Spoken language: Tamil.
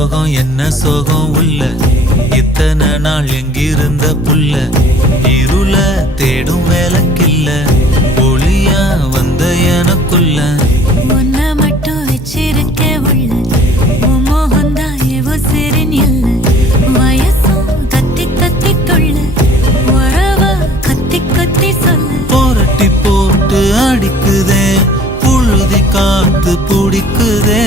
சோகம் என்ன சோகம் உள்ள இத்தனை நாள் எங்கிருந்த புல்ல இருள தேடும் வேலைக்கில்ல ஒளியா வந்த எனக்குள்ள உன்னை மட்டும் வச்சிருக்க உள்ள மோகந்தான் எவோ சிறின் இல்ல வயசும் கத்தி கத்தி கொள்ள உறவ கத்தி கத்தி சொல்ல போரட்டி போட்டு அடிக்குதே புழுதி காத்து பிடிக்குதே